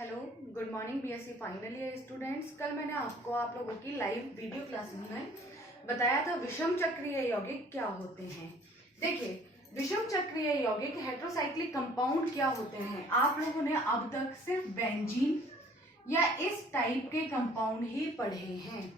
Hello, good morning BSc final year students. कल मैंने आपको आप लोगों की लाइव वीडियो क्लासेस में बताया था विषम चक्रीय यौगिक क्या होते हैं। देखिए, विषम चक्रीय यौगिक हेटेरोसाइक्लिक कंपाउंड क्या होते हैं। आप लोगों ने अब तक सिर्फ बेंजीन या इस टाइप के कंपाउंड ही पढ़े हैं।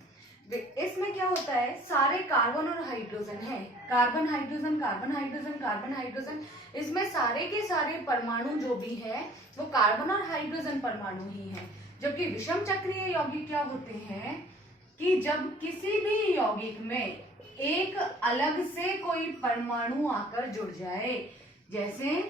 इसमें क्या होता है, सारे कार्बन और हाइड्रोजन है, carbon hydrogen carbon hydrogen carbon hydrogen. इसमें सारे के सारे परमाणु जो भी है वो कार्बन और हाइड्रोजन परमाणु ही हैं। जबकि विषम चक्रीय यौगिक क्या होते हैं कि जब किसी भी यौगिक में एक अलग से कोई परमाणु आकर जुड़ जाए, जैसे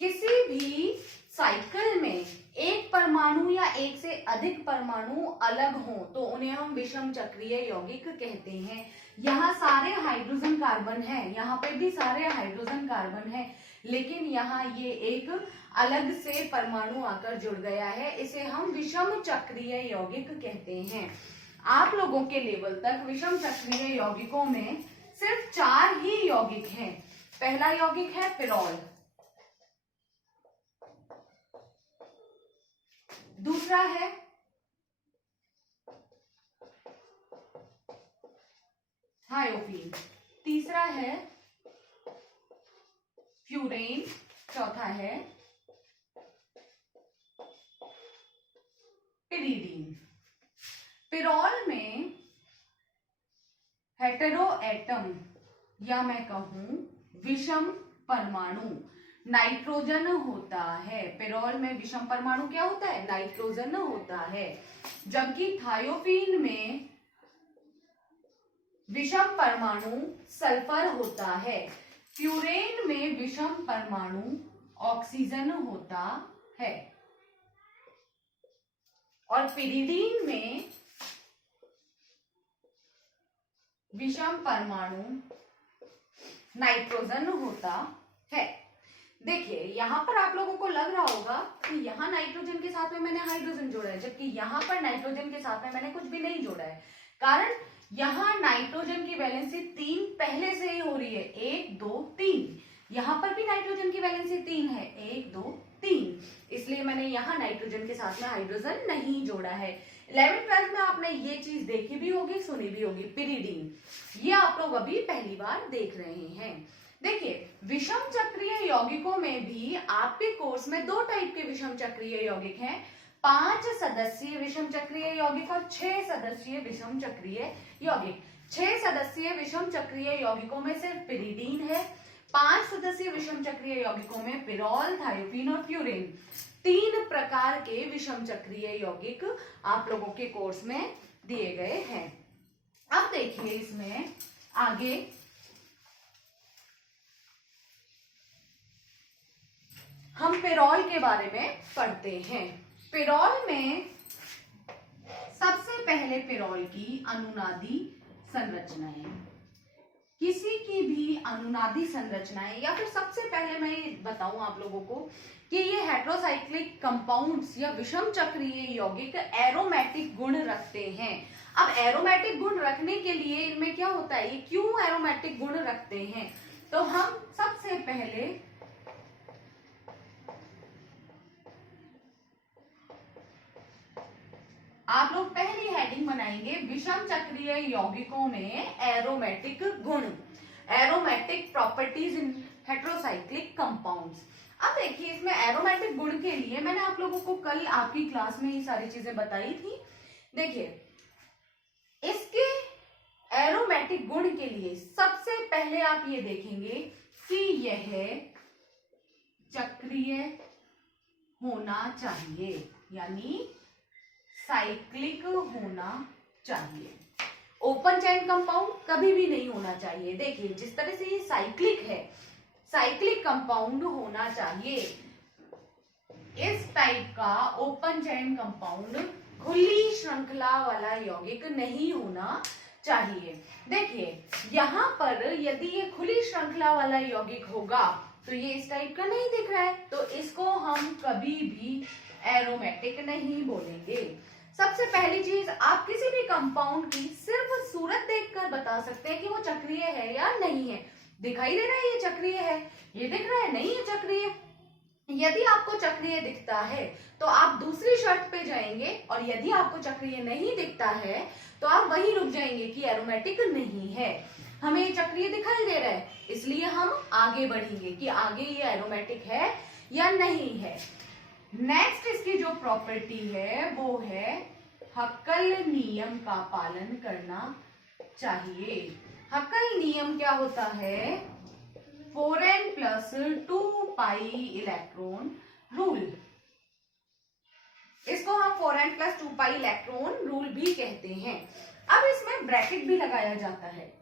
किसी भी साइकिल में एक परमाणु या एक से अधिक परमाणु अलग हो तो उन्हें हम विषम चक्रीय यौगिक कहते हैं। यहाँ सारे हाइड्रोजन कार्बन है, यहाँ पे भी सारे हाइड्रोजन कार्बन है, लेकिन यहाँ ये एक अलग से परमाणु आकर जुड़ गया है, इसे हम विषम चक्रीय यौगिक कहते हैं। आप लोगों के लेवल तक विषम चक्रीय यौगिकों में सिर्फ 4 ही यौगिक हैं। पहला यौगिक है पिरोल, दूसरा है थायोफीन, तीसरा है फ्यूरेन, चौथा है पिरीडीन। पिरोल में हेटेरो एटम या मैं कहूं विषम परमाणु नाइट्रोजन होता है। पिरोल में विषम परमाणु क्या होता है, नाइट्रोजन होता है। जबकि थायोफीन में विषम परमाणु सल्फर होता है। फ्यूरेन में विषम परमाणु ऑक्सीजन होता है और पिरीडीन में विषम परमाणु नाइट्रोजन होता है। देखिए, यहां पर आप लोगों को लग रहा होगा कि यहाँ नाइट्रोजन के साथ में मैंने हाइड्रोजन जोड़ा है, जबकि यहाँ पर नाइट्रोजन के साथ में मैंने कुछ भी नहीं जोड़ा है। कारण यहाँ नाइट्रोजन की वैलेंसी 3 पहले से ही हो रही है, 1 2 3। यहाँ पर भी नाइट्रोजन की वैलेंसी 3 है, 1 2 3, इसलिए मैंने यहाँ नाइट्रोजन के साथ में हाइड्रोजन नहीं जोड़ा है। 11th-12th में आपने ये चीज देखी भी होगी, सुनी भी होगी, पिरीडीन। ये आप लोग अभी पहली बार देख रहे हैं। देखिए, विषम चक्रीय यौगिकों में भी आपके कोर्स में 2 टाइप के विषम चक्रीय यौगिक हैं, 5 सदस्यीय विषम चक्रीय यौगिक और 6 सदस्यीय विषम चक्रीय यौगिक। 6 सदस्यीय विषम चक्रीय यौगिकों में सिर्फ पिरीडीन है, 5 सदस्यीय विषम चक्रीय यौगिकों में पिरोल, थायोफीन और फ्यूरेन। 3 प्रकार के विषम चक्रीय यौगिक आप लोगों के कोर्स में दिए गए हैं। अब देखिए, इसमें आगे हम पिरोल के बारे में पढ़ते हैं। पिरोल में सबसे पहले पिरोल की अनुनादी संरचनाएं, किसी की भी अनुनादी संरचनाएं, या फिर सबसे पहले मैं बताऊं आप लोगों को कि ये हेटेरोसाइक्लिक कंपाउंड्स या विषम चक्रीय यौगिक एरोमेटिक गुण रखते हैं। अब एरोमेटिक गुण रखने के लिए इनमें क्या होता है, ये क्यों एरोमेटिक गुण रखते हैं, तो हम सबसे पहले आप लोग पहली हेडिंग बनाएंगे विषम चक्रीय यौगिकों में एरोमेटिक गुण, एरोमेटिक प्रॉपर्टीज इन हेटेरोसाइक्लिक कंपाउंड्स। अब देखिए, इसमें एरोमेटिक गुण के लिए मैंने आप लोगों को कल आपकी क्लास में ये सारी चीजें बताई थी। देखिए, इसके एरोमेटिक गुण के लिए सबसे पहले आप ये देखेंगे कि यह चक्रीय होना चाहिए, यानी साइक्लिक होना चाहिए। ओपन चेन कंपाउंड कभी भी नहीं होना चाहिए। देखिए, जिस तरह से ये साइक्लिक है, साइक्लिक कंपाउंड होना चाहिए। इस टाइप का ओपन चेन कंपाउंड, खुली श्रृंखला वाला यौगिक नहीं होना चाहिए। देखिए, यहाँ पर यदि ये खुली श्रृंखला वाला यौगिक होगा तो ये इस टाइप का नहीं दिख रहा है, तो इसको हम कभी भी एरोमेटिक नहीं बोलेंगे। सबसे पहली चीज, आप किसी भी कंपाउंड की सिर्फ सूरत देखकर बता सकते हैं कि वो चक्रीय है या नहीं है। दिखाई दे रहा है ये चक्रीय है, ये दिख रहा है नहीं ये चक्रीय। यदि आपको चक्रीय दिखता है तो आप दूसरी शर्त पे जाएंगे, और यदि आपको चक्रीय नहीं दिखता है तो आप वहीं रुक जाएंगे कि एरोमेटिक नहीं है। हमें ये चक्रीय दिखाई दे रहा है, इसलिए हम आगे बढ़ेंगे कि आगे ये एरोमेटिक है या नहीं है। नेक्स्ट इसकी जो प्रॉपर्टी है वो है हक्कल नियम का पालन करना चाहिए। हक्कल नियम क्या होता है? 4n plus 2 pi electron rule. इसको हम 4n plus 2 pi electron rule भी कहते हैं। अब इसमें ब्रैकेट भी लगाया जाता है।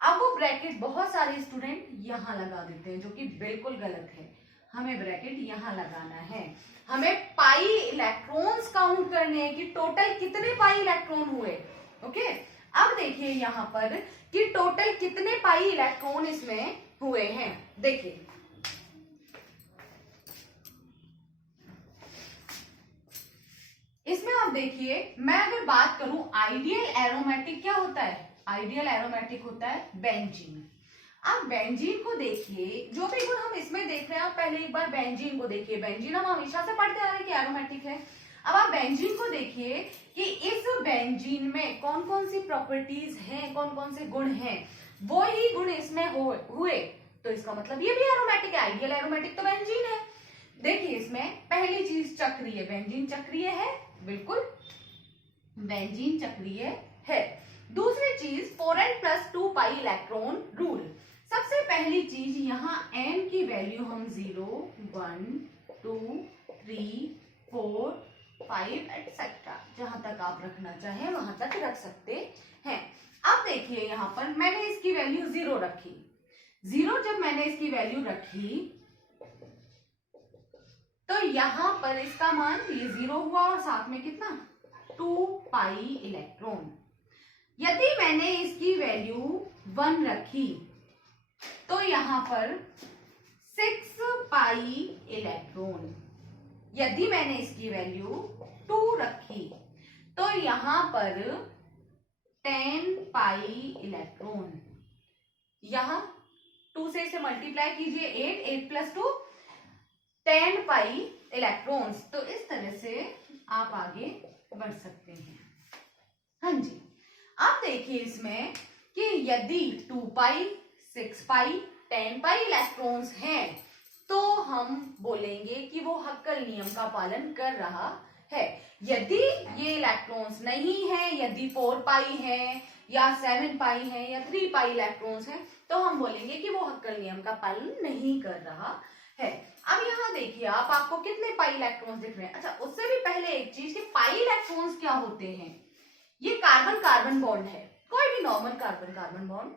अब वो ब्रैकेट बहुत सारे स्टूडेंट यहां लगा देते हैं, जो कि बिल्कुल गलत है। हमें ब्रैकेट यहां लगाना है। हमें पाई इलेक्ट्रॉन्स काउंट करने हैं कि टोटल कितने पाई इलेक्ट्रॉन हुए। ओके, अब देखिए यहां पर कि टोटल कितने पाई इलेक्ट्रॉन इसमें हुए हैं। देखिए इसमें आप देखिए, मैं अगर बात करूं आइडियल एरोमेटिक क्या होता है? आइडियल एरोमेटिक होता है बेंजीन। आप बेंजीन को देखिए, जो भी गुण हम इसमें देख रहे हैं, आप पहले एक बार बेंजीन को देखिए। बेंजीन हम हमेशा से पढ़ते आ रहे हैं कि एरोमेटिक है। अब आप बेंजीन को देखिए कि इस बेंजीन में कौन कौन सी प्रॉपर्टीज हैं, कौन कौन से गुण हैं, वो ही गुण इसमें हुए, तो इसका मतलब ये भी एरोमेटिक है। आइडियल एरोमेटिक तो बेंजीन है। देखिए इसमें पहली चीज चक्रीय, बेंजीन चक्रीय है, बिल्कुल बेंजीन चक्रीय है। दूसरी चीज 4n plus 2 pi electron rule. सबसे पहली चीज यहाँ n की वैल्यू हम 0, 1, 2, 3, 4, 5 एटसेट्रा, जहां तक आप रखना चाहें वहां तक रख सकते हैं। अब देखिए यहाँ पर मैंने इसकी वैल्यू 0 रखी। 0 जब मैंने इसकी वैल्यू रखी तो यहां पर इसका मान ये 0 हुआ और साथ में कितना 2 पाई इलेक्ट्रॉन। यदि मैंने इसकी वैल्यू 1 रखी तो यहां पर 6 पाई इलेक्ट्रॉन। यदि मैंने इसकी वैल्यू 2 रखी तो यहां पर 10 पाई इलेक्ट्रॉन। यहां 2 से इसे मल्टीप्लाई कीजिए, 8 प्लस 2 10 पाई इलेक्ट्रॉन्स। तो इस तरह से आप आगे बढ़ सकते हैं। हाँ जी, आप देखिए इसमें कि यदि 2 पाई, 6 पाई, 10 पाई इलेक्ट्रॉन्स हैं तो हम बोलेंगे कि वो हक्कल नियम का पालन कर रहा है। यदि ये इलेक्ट्रॉन्स नहीं है, यदि 4 पाई है या 7 पाई है या 3 पाई इलेक्ट्रॉन्स हैं, तो हम बोलेंगे कि वो हक्कल नियम का पालन नहीं कर रहा है। अब यहाँ देखिए आपको कितने पाई इलेक्ट्रॉन्स दिख रहे हैं। अच्छा, उससे भी पहले एक चीज कि पाई इलेक्ट्रॉन्स क्या होते हैं? ये कार्बन कार्बन बॉन्ड है, कोई भी नॉर्मल कार्बन कार्बन बॉन्ड।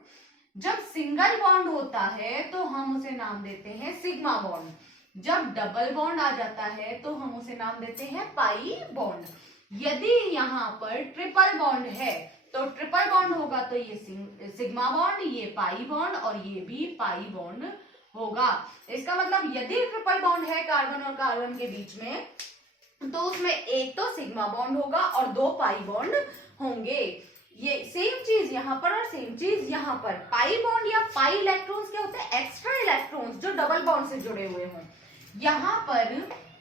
जब सिंगल बॉन्ड होता है तो हम उसे नाम देते हैं सिग्मा बॉन्ड। जब डबल बॉन्ड आ जाता है तो हम उसे नाम देते हैं पाई बॉन्ड। यदि यहाँ पर ट्रिपल बॉन्ड है तो ट्रिपल बॉन्ड होगा तो ये सिग्मा बॉन्ड, ये पाई बॉन्ड और ये भी पाई बॉन्ड होगा। इसका मतलब यदि ट्रिपल बॉन्ड है कार्बन और कार्बन के बीच में तो उसमें एक तो सिग्मा बॉन्ड होगा और 2 पाई बॉन्ड होंगे। ये सेम चीज यहाँ पर और सेम चीज यहाँ पर। पाई बॉन्ड या पाई इलेक्ट्रॉन्स क्या होते हैं? एक्स्ट्रा इलेक्ट्रॉन्स जो डबल बॉन्ड से जुड़े हुए हों। यहाँ पर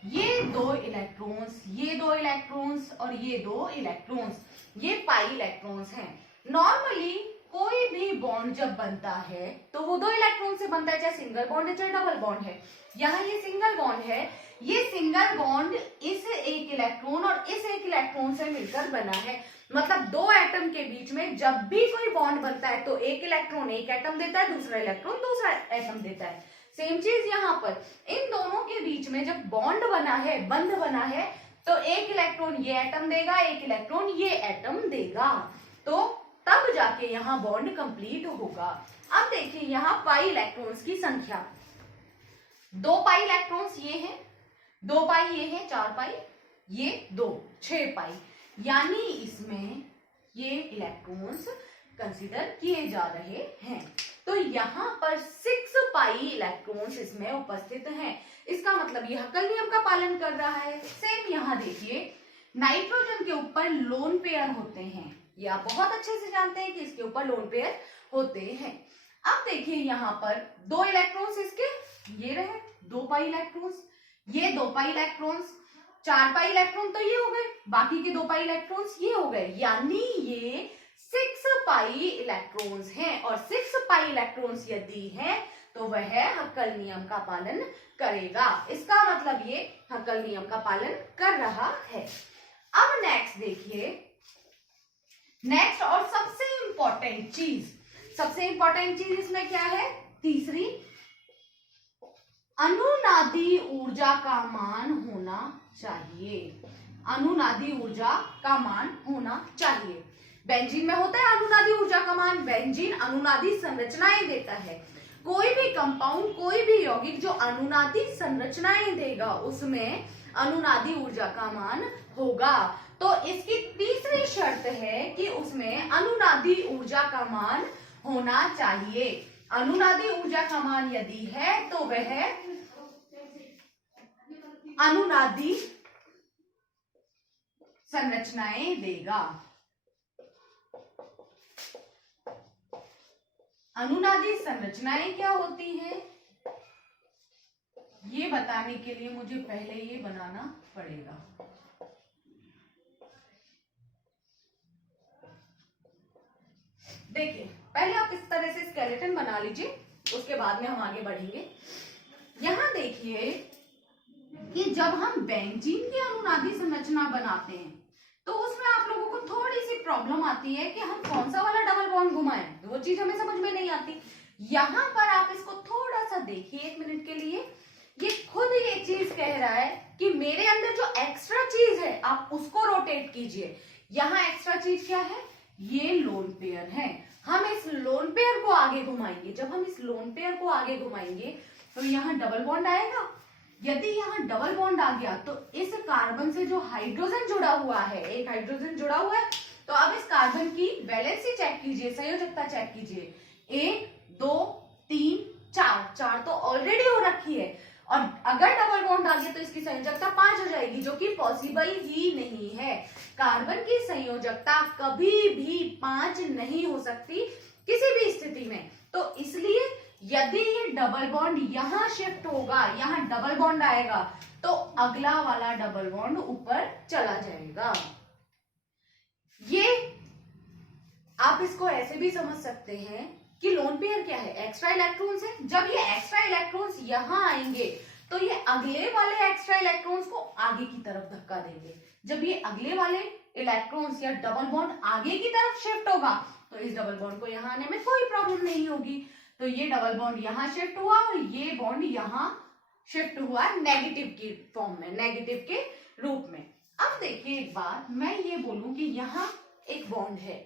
ये 2 इलेक्ट्रॉन्स, ये 2 इलेक्ट्रॉन्स और ये 2 इलेक्ट्रॉन्स, ये पाई इलेक्ट्रॉन्स हैं। नॉर्मली कोई भी बॉन्ड जब बनता है तो वो 2 इलेक्ट्रॉन से बनता है, चाहे सिंगल बॉन्ड है चाहे डबल बॉन्ड है। यहाँ ये सिंगल बॉन्ड है, ये सिंगल बॉन्ड इस एक इलेक्ट्रॉन और इस एक इलेक्ट्रॉन से मिलकर बना है। मतलब 2 एटम के बीच में जब भी कोई बॉन्ड बनता है तो एक इलेक्ट्रॉन एक एटम देता है, दूसरा इलेक्ट्रॉन दूसरा एटम देता है। सेम चीज यहाँ पर, इन दोनों के बीच में जब बॉन्ड बना है, बंध बना है, तो एक इलेक्ट्रॉन ये एटम देगा, एक इलेक्ट्रॉन ये एटम देगा, तो तब जाके यहाँ बॉन्ड कंप्लीट होगा। अब देखिए यहाँ पाई इलेक्ट्रॉन्स की संख्या, 2 पाई इलेक्ट्रॉन्स ये हैं, 2 पाई ये है, 4 पाई ये 2, 6 पाई, यानी इसमें ये इलेक्ट्रॉन्स कंसीडर किए जा रहे हैं। तो यहाँ पर 6 पाई इलेक्ट्रॉन्स इसमें उपस्थित हैं। इसका मतलब ये हक्कल नियम का पालन कर रहा है। सेम यहाँ देखिए नाइट्रोजन के ऊपर लोन पेयर होते हैं, ये आप बहुत अच्छे से जानते हैं कि इसके ऊपर लोन पेयर होते हैं। अब देखिए यहाँ पर 2 इलेक्ट्रॉन्स इसके ये रहे 2 पाई इलेक्ट्रॉन्स, ये 2 पाई इलेक्ट्रॉन्स, 4 पाई इलेक्ट्रॉन तो ये हो गए, बाकी के 2 पाई इलेक्ट्रॉन्स ये हो गए, यानी ये 6 पाई इलेक्ट्रॉन्स हैं। और 6 पाई इलेक्ट्रॉन्स यदि है तो वह हक्कल नियम का पालन करेगा। इसका मतलब ये हक्कल नियम का पालन कर रहा है। अब नेक्स्ट देखिए, नेक्स्ट और सबसे इंपॉर्टेंट चीज इसमें क्या है, तीसरी, अनुनादी ऊर्जा का मान होना चाहिए। अनुनादी ऊर्जा का मान होना चाहिए। बेंजीन में होता है अनुनादी ऊर्जा का मान। बेंजीन अनुनादी संरचनाएं देता है। कोई भी कंपाउंड, कोई भी यौगिक जो अनुनादी संरचनाएं देगा उसमें अनुनादी ऊर्जा का मान होगा। तो इसकी तीसरी शर्त है कि उसमें अनुनादी ऊर्जा का मान होना चाहिए। अनुनादी ऊर्जा का मान यदि है तो वह अनुनादी संरचनाएं देगा। अनुनादी संरचनाएं क्या होती हैं, ये बताने के लिए मुझे पहले ये बनाना पड़ेगा। देखिए, पहले आप इस तरह से स्केलेटन बना लीजिए, उसके बाद में हम आगे बढ़ेंगे। यहां देखिए कि जब हम बेंजीन की अनुनादी संरचना बनाते हैं तो उसमें आप लोगों को थोड़ी सी प्रॉब्लम आती है कि हम कौन सा वाला डबल बॉन्ड घुमाएं, वो चीज हमें समझ में नहीं आती। यहां पर आप इसको थोड़ा सा देखिए 1 मिनट के लिए, ये खुद ये चीज कह रहा है कि मेरे अंदर जो एक्स्ट्रा चीज है आप उसको रोटेट कीजिए। यहाँ एक्स्ट्रा चीज क्या है, ये लोन पेयर है। हम इस लोन पेयर को आगे घुमाएंगे। जब हम इस लोन पेयर को आगे घुमाएंगे तो यहाँ डबल बॉन्ड आएगा। यदि यहाँ डबल बॉन्ड आ गया तो इस कार्बन से जो हाइड्रोजन जुड़ा हुआ है, एक हाइड्रोजन जुड़ा हुआ है, तो अब इस कार्बन की वैलेंसी चेक कीजिए, संयोजकता चेक कीजिए। 1 2 3 4, 4 तो ऑलरेडी हो रखी है, और अगर डबल बॉन्ड आ गया तो इसकी संयोजकता 5 हो जाएगी, जो कि पॉसिबल ही नहीं है। कार्बन की संयोजकता कभी भी 5 नहीं हो सकती किसी भी स्थिति में। तो इसलिए यदि ये डबल बॉन्ड यहां शिफ्ट होगा, यहां डबल बॉन्ड आएगा, तो अगला वाला डबल बॉन्ड ऊपर चला जाएगा। ये आप इसको ऐसे भी समझ सकते हैं कि लोन पेयर क्या है, एक्स्ट्रा इलेक्ट्रॉन्स है। जब ये एक्स्ट्रा इलेक्ट्रॉन्स यहां आएंगे तो ये अगले वाले एक्स्ट्रा इलेक्ट्रॉन्स को आगे की तरफ धक्का देंगे। जब ये अगले वाले इलेक्ट्रॉन्स या डबल बॉन्ड आगे की तरफ शिफ्ट होगा तो इस डबल बॉन्ड को यहां आने में कोई प्रॉब्लम नहीं होगी। तो ये डबल बॉन्ड यहां शिफ्ट हुआ और ये बॉन्ड यहां शिफ्ट हुआ नेगेटिव की फॉर्म में, नेगेटिव के रूप में। अब देखिए एक बात, मैं ये बोलूं कि यहाँ एक बॉन्ड है,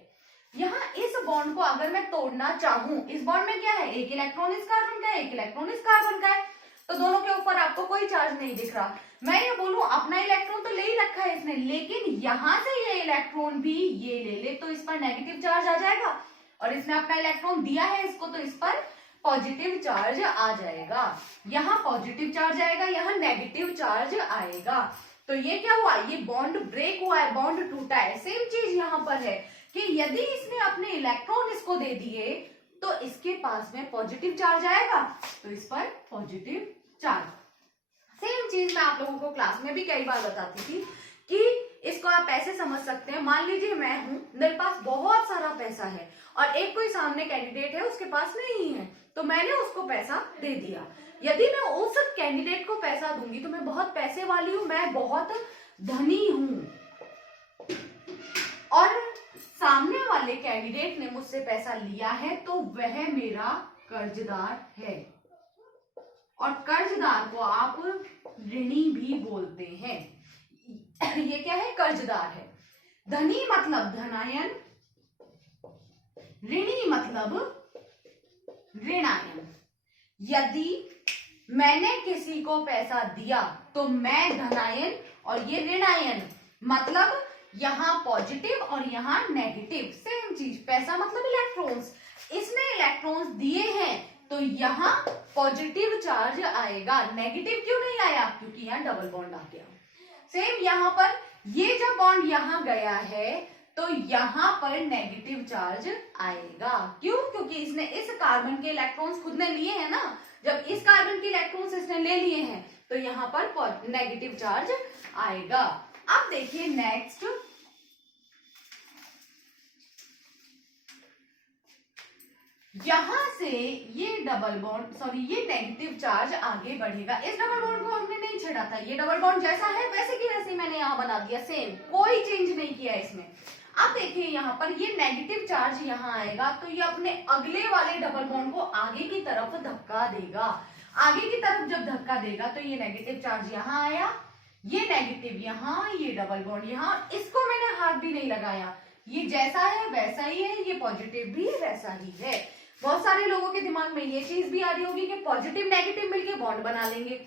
यहाँ इस बॉन्ड को अगर मैं तोड़ना चाहूं, इस बॉन्ड में क्या है, एक इलेक्ट्रॉन इस कार्बन का है, एक इलेक्ट्रॉन इस कार्बन का है, तो दोनों के ऊपर आपको कोई चार्ज नहीं दिख रहा। मैं ये बोलूं अपना इलेक्ट्रॉन तो ले ही रखा है इसने, लेकिन यहां से ये इलेक्ट्रॉन भी ये ले ले तो इस पर नेगेटिव चार्ज आ जाएगा, और इसने अपना इलेक्ट्रॉन दिया है इसको तो इस पर पॉजिटिव चार्ज आ जाएगा। यहाँ पॉजिटिव चार्ज आएगा, यहाँ नेगेटिव चार्ज आएगा। तो ये क्या हुआ, ये बॉन्ड ब्रेक हुआ है, बॉन्ड टूटा है। सेम चीज यहाँ पर है कि यदि इसने अपने इलेक्ट्रॉन इसको दे दिए तो इसके पास में पॉजिटिव चार्ज आएगा, तो इस पर पॉजिटिव चार्ज। सेम चीज मैं आप लोगों को क्लास में भी कई बार बताती थी कि इसको आप ऐसे समझ सकते हैं, मान लीजिए मैं हूं, मेरे पास बहुत सारा पैसा है और एक कोई सामने कैंडिडेट है उसके पास नहीं है, तो मैंने उसको पैसा दे दिया। यदि मैं उस कैंडिडेट को पैसा दूंगी तो मैं बहुत पैसे वाली हूं, मैं बहुत धनी हूं, और सामने वाले कैंडिडेट ने मुझसे पैसा लिया है तो वह मेरा कर्जदार है, और कर्जदार को आप ऋणी भी बोलते हैं। ये क्या है, कर्जदार है। धनी मतलब धनायन, ऋणी मतलब ऋणायन। यदि मैंने किसी को पैसा दिया तो मैं धनायन और ये ऋणायन, मतलब यहाँ पॉजिटिव और यहाँ नेगेटिव। सेम चीज, पैसा मतलब इलेक्ट्रॉन्स, इसने इलेक्ट्रॉन्स दिए हैं तो यहाँ पॉजिटिव चार्ज आएगा। नेगेटिव क्यों नहीं आया, क्योंकि यहाँ डबल बॉन्ड आ गया। सेम यहाँ पर ये जब बॉन्ड यहाँ गया है तो यहाँ पर नेगेटिव चार्ज आएगा। क्यों? क्योंकि इसने इस कार्बन के इलेक्ट्रॉन्स खुद ने लिए हैं ना। जब इस कार्बन के इलेक्ट्रॉन्स इसने ले लिए हैं तो यहाँ पर नेगेटिव चार्ज आएगा। अब देखिए नेक्स्ट, यहां से ये डबल बॉन्ड ये नेगेटिव चार्ज आगे बढ़ेगा। इस डबल बॉन्ड को हमने नहीं छेड़ा था, ये डबल बॉन्ड जैसा है वैसे की वैसे ही मैंने यहाँ बना दिया, सेम, कोई चेंज नहीं किया इसमें। अब देखिए यहाँ पर ये नेगेटिव चार्ज यहाँ आएगा तो ये अपने अगले वाले डबल बॉन्ड को आगे की तरफ धक्का देगा। आगे की तरफ जब धक्का देगा तो ये नेगेटिव चार्ज यहाँ आया, ये नेगेटिव यहाँ, ये डबल बॉन्ड यहाँ, इसको मैंने हाथ भी नहीं लगाया, ये जैसा है वैसा ही है, ये पॉजिटिव भी वैसा ही है। बहुत सारे लोगों के दिमाग में ये चीज भी आ रही होगी कि पॉजिटिव नेगेटिव मिलके बॉन्ड बना लेंगे।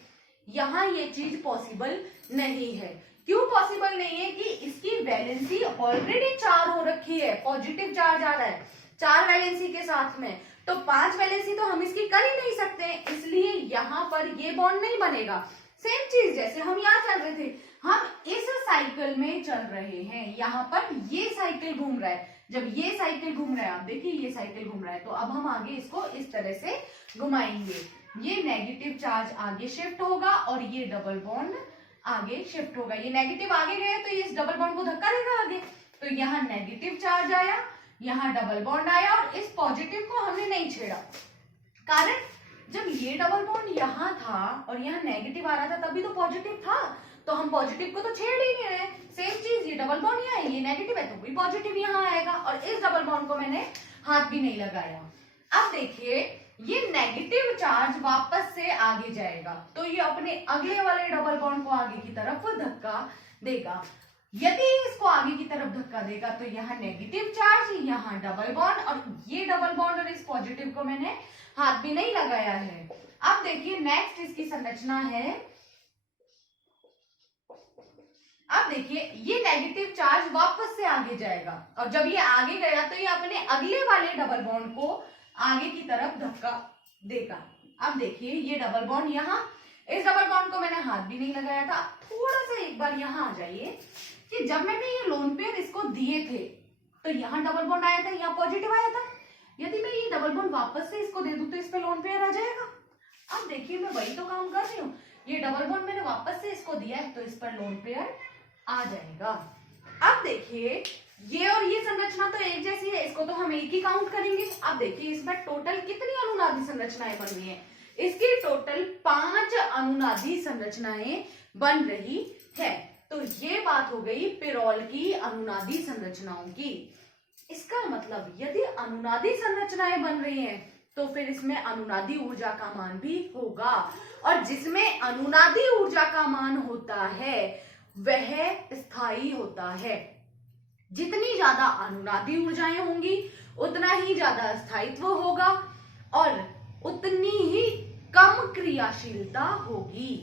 यहाँ ये चीज पॉसिबल नहीं है। क्यों पॉसिबल नहीं है? कि इसकी वैलेंसी ऑलरेडी 4 हो रखी है, पॉजिटिव चार्ज आ रहा है 4 वैलेंसी के साथ में, तो 5 वैलेंसी तो हम इसकी कर ही नहीं सकते, इसलिए यहाँ पर ये बॉन्ड नहीं बनेगा। सेम चीज जैसे हम यहाँ चल रहे थे, हम इस साइकिल में चल रहे हैं, यहाँ पर ये साइकिल घूम रहा है, जब ये साइकिल घूम रहा है, आप देखिए ये साइकिल घूम रहा है, तो अब हम आगे इसको इस तरह से घुमाएंगे, ये नेगेटिव चार्ज आगे शिफ्ट होगा और ये डबल बॉन्ड आगे शिफ्ट होगा। ये नेगेटिव आगे गया तो ये इस डबल बॉन्ड को धक्का देगा आगे, तो यहाँ नेगेटिव चार्ज आया, यहाँ डबल बॉन्ड आया और इस पॉजिटिव को हमने नहीं छेड़ा। कारण जब ये डबल बॉन्ड यहाँ था और यहाँ नेगेटिव आ रहा था तभी तो पॉजिटिव था, तो हम पॉजिटिव को तो छेड़ ही नहीं रहे। सेम चीज ये डबल बॉन्ड यहाँ है, ये नेगेटिव है तो भी पॉजिटिव यहाँ आएगा, और इस डबल बॉन्ड को मैंने हाथ भी नहीं लगाया। अब देखिए ये नेगेटिव चार्ज वापस से आगे जाएगा तो ये अपने अगले वाले डबल बॉन्ड को आगे की तरफ धक्का देगा। यदि इसको आगे की तरफ धक्का देगा तो यहाँ नेगेटिव चार्ज, यहाँ डबल बॉन्ड, और ये डबल बॉन्ड और इस पॉजिटिव को मैंने हाथ भी नहीं लगाया है। अब देखिए नेक्स्ट इसकी संरचना है। अब देखिए ये नेगेटिव चार्ज वापस से आगे जाएगा और जब ये आगे गया तो ये अपने अगले वाले डबल बॉन्ड को आगे की तरफ धक्का देगा। अब देखिए ये डबल बॉन्ड यहाँ, इस डबल बॉन्ड को मैंने हाथ भी नहीं लगाया था। थोड़ा सा एक बार यहाँ आ जाइए कि जब मैंने ये लोन पेयर इसको दिए थे तो यहाँ डबल बॉन्ड आया था, यहाँ पॉजिटिव आया था। यदि मैं ये डबल बॉन्ड वापस से इसको दे दूं तो इस पे लोन पेयर आ जाएगा। अब देखिए मैं वही तो काम कर रही हूँ, ये डबल बॉन्ड मैंने वापस से इसको दिया है तो इस पर लोन पेयर आ जाएगा। अब देखिए ये और ये संरचना तो एक जैसी है, इसको तो हम एक ही काउंट करेंगे। अब देखिए इसमें टोटल कितनी अनुनादी संरचनाएं बन रही हैं? इसकी टोटल 5 अनुनादी संरचनाएं बन रही है। तो ये बात हो गई पिरोल की अनुनादी संरचनाओं की। इसका मतलब यदि अनुनादी संरचनाएं बन रही हैं तो फिर इसमें अनुनादी ऊर्जा का मान भी होगा, और जिसमें अनुनादी ऊर्जा का मान होता है वह स्थायी होता है। जितनी ज्यादा अनुनादी ऊर्जाएं होंगी उतना ही ज्यादा स्थायित्व होगा और उतनी ही कम क्रियाशीलता होगी।